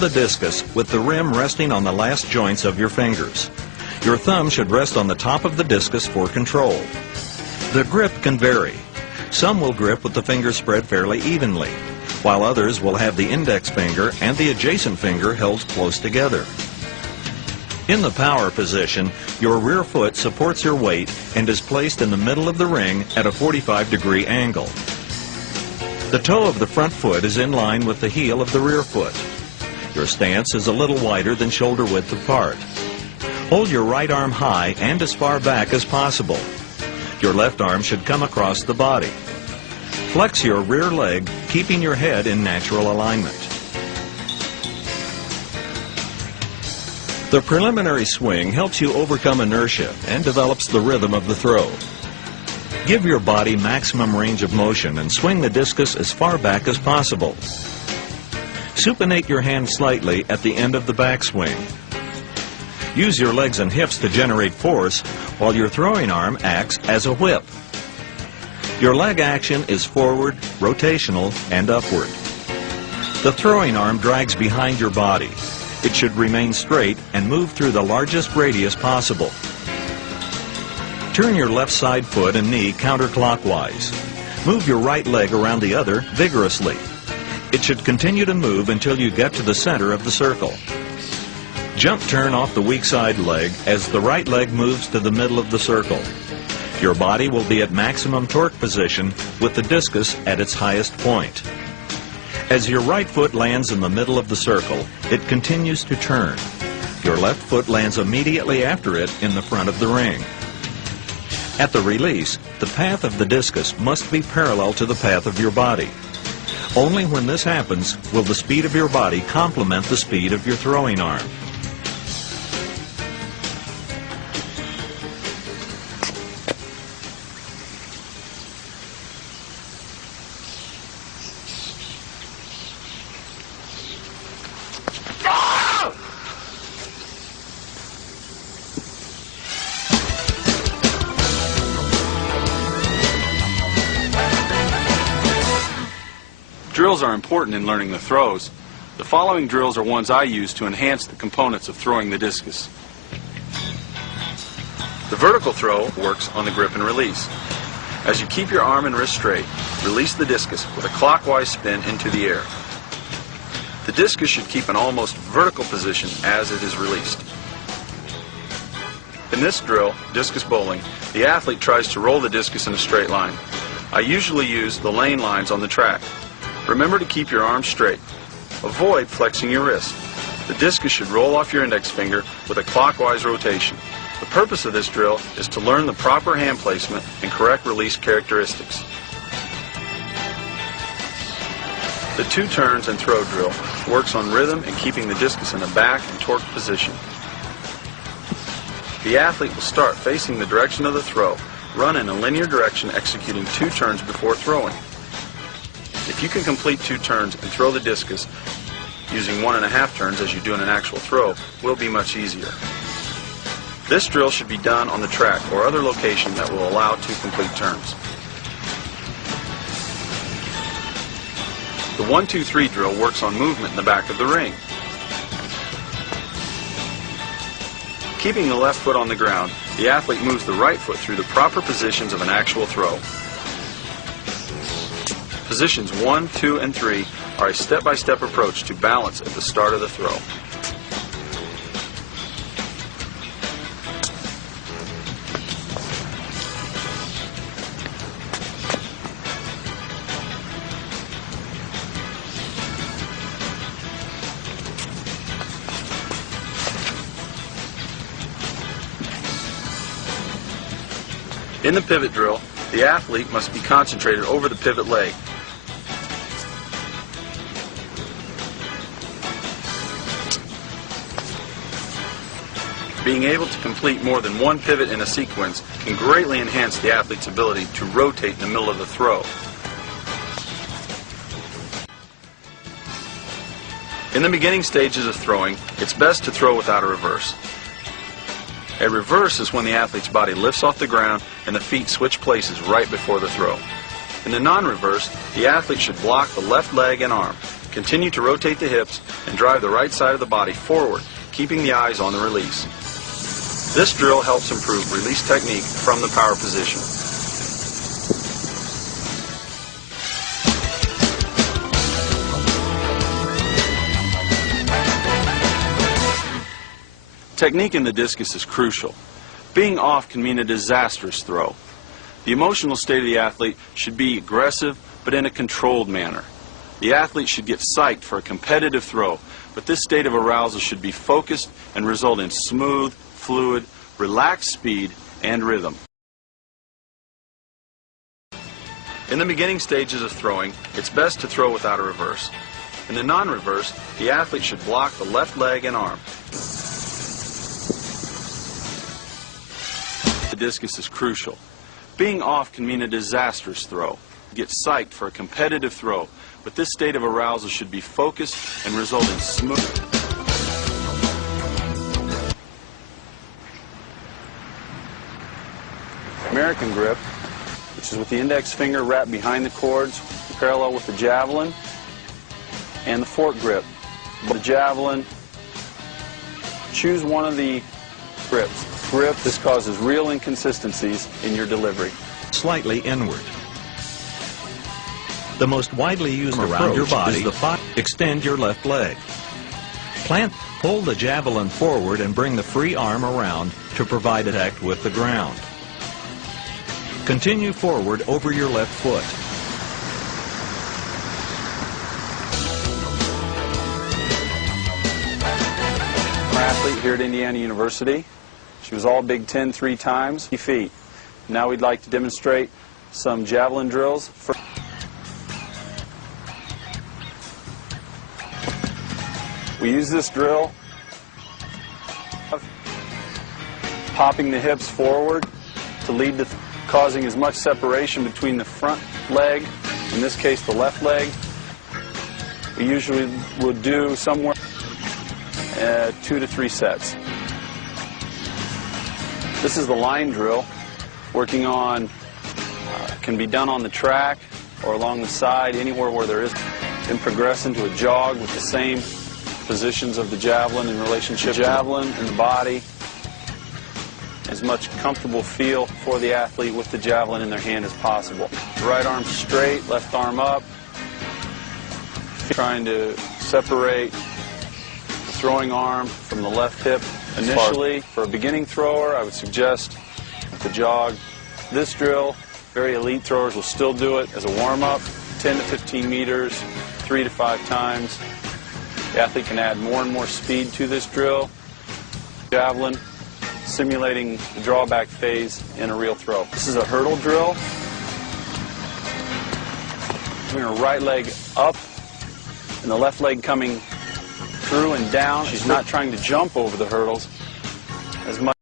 the discus with the rim resting on the last joints of your fingers. Your thumb should rest on the top of the discus for control. The grip can vary. Some will grip with the fingers spread fairly evenly, while others will have the index finger and the adjacent finger held close together. In the power position, your rear foot supports your weight and is placed in the middle of the ring at a 45-degree angle. The toe of the front foot is in line with the heel of the rear foot. Your stance is a little wider than shoulder width apart. Hold your right arm high and as far back as possible. Your left arm should come across the body. Flex your rear leg, keeping your head in natural alignment. The preliminary swing helps you overcome inertia and develops the rhythm of the throw. Give your body maximum range of motion and swing the discus as far back as possible. Supinate your hand slightly at the end of the backswing. Use your legs and hips to generate force while your throwing arm acts as a whip. Your leg action is forward, rotational, and upward. The throwing arm drags behind your body. It should remain straight and move through the largest radius possible. Turn your left side foot and knee counterclockwise. Move your right leg around the other vigorously. It should continue to move until you get to the center of the circle. Jump turn off the weak side leg as the right leg moves to the middle of the circle. Your body will be at maximum torque position with the discus at its highest point. As your right foot lands in the middle of the circle, it continues to turn. Your left foot lands immediately after it in the front of the ring. At the release, the path of the discus must be parallel to the path of your body. Only when this happens will the speed of your body complement the speed of your throwing arm. Drills are important in learning the throws. The following drills are ones I use to enhance the components of throwing the discus. The vertical throw works on the grip and release. As you keep your arm and wrist straight, release the discus with a clockwise spin into the air. The discus should keep an almost vertical position as it is released. In this drill, discus bowling, the athlete tries to roll the discus in a straight line. I usually use the lane lines on the track. Remember to keep your arms straight. Avoid flexing your wrist. The discus should roll off your index finger with a clockwise rotation. The purpose of this drill is to learn the proper hand placement and correct release characteristics. The two turns and throw drill works on rhythm and keeping the discus in a back and torque position. The athlete will start facing the direction of the throw, run in a linear direction executing two turns before throwing. If you can complete two turns and throw the discus using 1.5 turns as you do in an actual throw, will be much easier. This drill should be done on the track or other location that will allow two complete turns. The 1-2-3 drill works on movement in the back of the ring. Keeping the left foot on the ground, the athlete moves the right foot through the proper positions of an actual throw. Positions 1, 2, and 3 are a step-by-step approach to balance at the start of the throw. In the pivot drill, the athlete must be concentrated over the pivot leg. Being able to complete more than one pivot in a sequence can greatly enhance the athlete's ability to rotate in the middle of the throw. In the beginning stages of throwing, it's best to throw without a reverse. A reverse is when the athlete's body lifts off the ground and the feet switch places right before the throw. In the non-reverse, the athlete should block the left leg and arm. Continue to rotate the hips and drive the right side of the body forward, keeping the eyes on the release. This drill helps improve release technique from the power position. Technique in the discus is crucial. Being off can mean a disastrous throw. The emotional state of the athlete should be aggressive, but in a controlled manner. The athlete should get psyched for a competitive throw, but this state of arousal should be focused and result in smooth, fluid, relaxed speed and rhythm. In the beginning stages of throwing, it's best to throw without a reverse. In the non-reverse, the athlete should block the left leg and arm. The discus is crucial. Being off can mean a disastrous throw. Get psyched for a competitive throw, but this state of arousal should be focused and result in smooth. American grip, which is with the index finger wrapped behind the cords, parallel with the javelin, and the fork grip. The javelin, choose one of the grips. This causes real inconsistencies in your delivery. Slightly inward. The most widely used around your body is the foot. Extend your left leg. Pull the javelin forward and bring the free arm around to provide contact with the ground. Continue forward over your left foot. Our athlete here at Indiana University. She was all Big Ten 3 times, feet. Now we'd like to demonstrate some javelin drills. We use this drill, popping the hips forward to lead to causing as much separation between the front leg, in this case the left leg. We usually would do somewhere 2 to 3 sets. This is the line drill, working on, can be done on the track or along the side, anywhere where there is, and progress into a jog with the same positions of the javelin in relationship to the javelin and the body. As much comfortable feel for the athlete with the javelin in their hand as possible. Right arm straight, left arm up. Trying to separate the throwing arm from the left hip. Initially, for a beginning thrower, I would suggest the jog. This drill, very elite throwers will still do it as a warm-up, 10 to 15 meters, 3 to 5 times. The athlete can add more and more speed to this drill. Javelin, simulating the drawback phase in a real throw. This is a hurdle drill. Moving her right leg up and the left leg coming through and down. She's not trying to jump over the hurdles as much.